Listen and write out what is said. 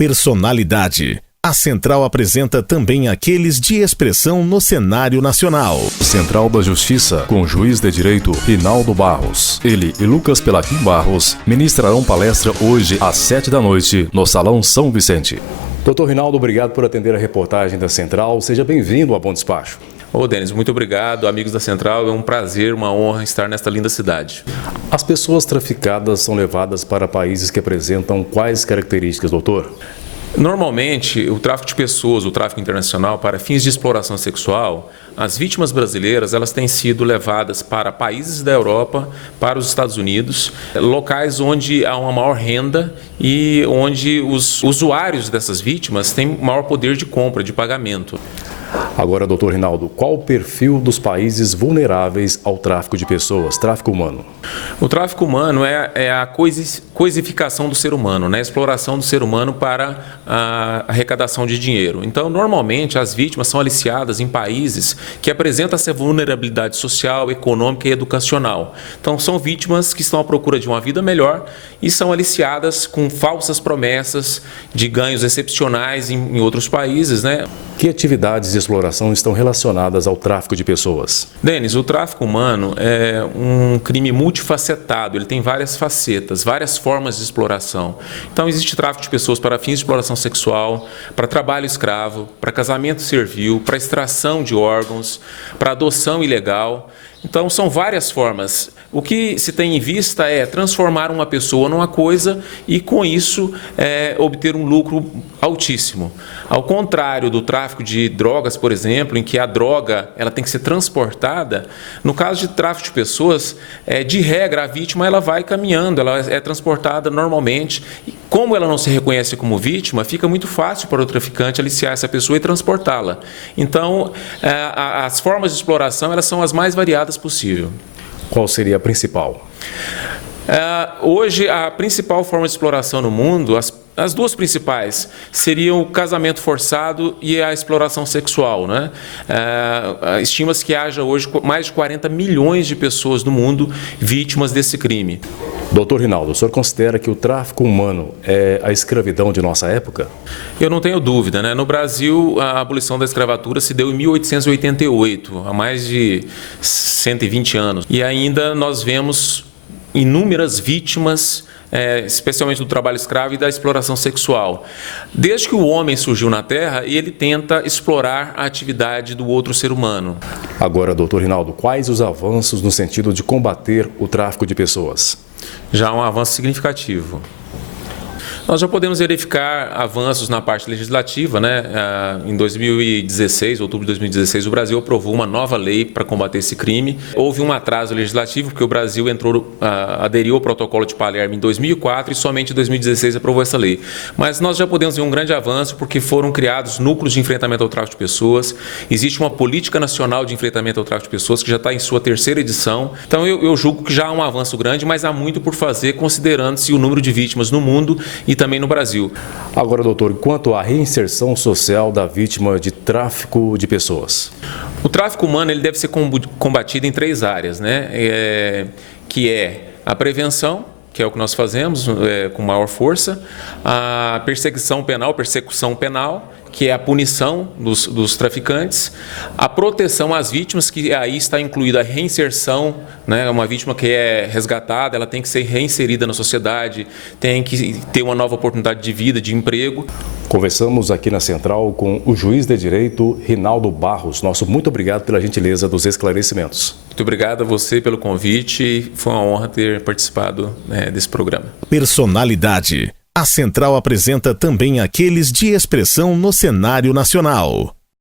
Personalidade. A Central apresenta também aqueles de expressão no cenário nacional. Central da Justiça, com o juiz de direito Rinaldo Barros. Ele e Lucas Pelaquim Barros ministrarão palestra hoje às 19h no Salão São Vicente. Doutor Rinaldo, obrigado por atender a reportagem da Central. Seja bem-vindo a Bom Despacho. Ô, Denis, muito obrigado. Amigos da Central, é um prazer, uma honra estar nesta linda cidade. As pessoas traficadas são levadas para países que apresentam quais características, doutor? Normalmente, o tráfico de pessoas, o tráfico internacional, para fins de exploração sexual, as vítimas brasileiras elas têm sido levadas para países da Europa, para os Estados Unidos, locais onde há uma maior renda e onde os usuários dessas vítimas têm maior poder de compra, de pagamento. Agora, doutor Rinaldo, qual o perfil dos países vulneráveis ao tráfico de pessoas, tráfico humano? O tráfico humano é a coisificação do ser humano, né? A exploração do ser humano para a arrecadação de dinheiro. Então, normalmente, as vítimas são aliciadas em países que apresentam essa vulnerabilidade social, econômica e educacional. Então, são vítimas que estão à procura de uma vida melhor e são aliciadas com falsas promessas de ganhos excepcionais em outros países, né? Que atividades de exploração estão relacionadas ao tráfico de pessoas? Denis, o tráfico humano é um crime multifacetado, ele tem várias facetas, várias formas de exploração. Então existe tráfico de pessoas para fins de exploração sexual, para trabalho escravo, para casamento servil, para extração de órgãos, para adoção ilegal. Então são várias formas. O que se tem em vista é transformar uma pessoa numa coisa e com isso obter um lucro altíssimo. Ao contrário do tráfico de drogas, por exemplo, em que a droga ela tem que ser transportada, no caso de tráfico de pessoas, de regra a vítima ela vai caminhando, ela é transportada normalmente. E como ela não se reconhece como vítima, fica muito fácil para o traficante aliciar essa pessoa e transportá-la. Então, as formas de exploração elas são as mais variadas possível. Qual seria a principal? Hoje, a principal forma de exploração no mundo, as duas principais, seriam o casamento forçado e a exploração sexual, né? Estima-se que haja hoje mais de 40 milhões de pessoas no mundo vítimas desse crime. Doutor Rinaldo, o senhor considera que o tráfico humano é a escravidão de nossa época? Eu não tenho dúvida, né? No Brasil, a abolição da escravatura se deu em 1888, há mais de 120 anos. E ainda nós vemos inúmeras vítimas, especialmente do trabalho escravo e da exploração sexual. Desde que o homem surgiu na Terra, ele tenta explorar a atividade do outro ser humano. Agora, doutor Rinaldo, quais os avanços no sentido de combater o tráfico de pessoas? Já há um avanço significativo. Nós já podemos verificar avanços na parte legislativa, né? Em 2016, outubro de 2016, o Brasil aprovou uma nova lei para combater esse crime. Houve um atraso legislativo porque o Brasil aderiu ao protocolo de Palermo em 2004 e somente em 2016 aprovou essa lei. Mas nós já podemos ver um grande avanço porque foram criados núcleos de enfrentamento ao tráfico de pessoas. Existe uma política nacional de enfrentamento ao tráfico de pessoas que já está em sua terceira edição. Então eu julgo que já há um avanço grande, mas há muito por fazer considerando-se o número de vítimas no mundo e também no Brasil. Agora, doutor, quanto à reinserção social da vítima de tráfico de pessoas? O tráfico humano ele deve ser combatido em 3 áreas, né? Que é a prevenção, que é o que nós fazemos com maior força, a persecução penal, que é a punição dos traficantes, a proteção às vítimas, que aí está incluída a reinserção, né? Uma vítima que é resgatada, ela tem que ser reinserida na sociedade, tem que ter uma nova oportunidade de vida, de emprego. Conversamos aqui na Central com o juiz de direito Rinaldo Barros. Nosso muito obrigado pela gentileza dos esclarecimentos. Muito obrigado a você pelo convite, foi uma honra ter participado desse programa. Personalidade. A Central apresenta também aqueles de expressão no cenário nacional.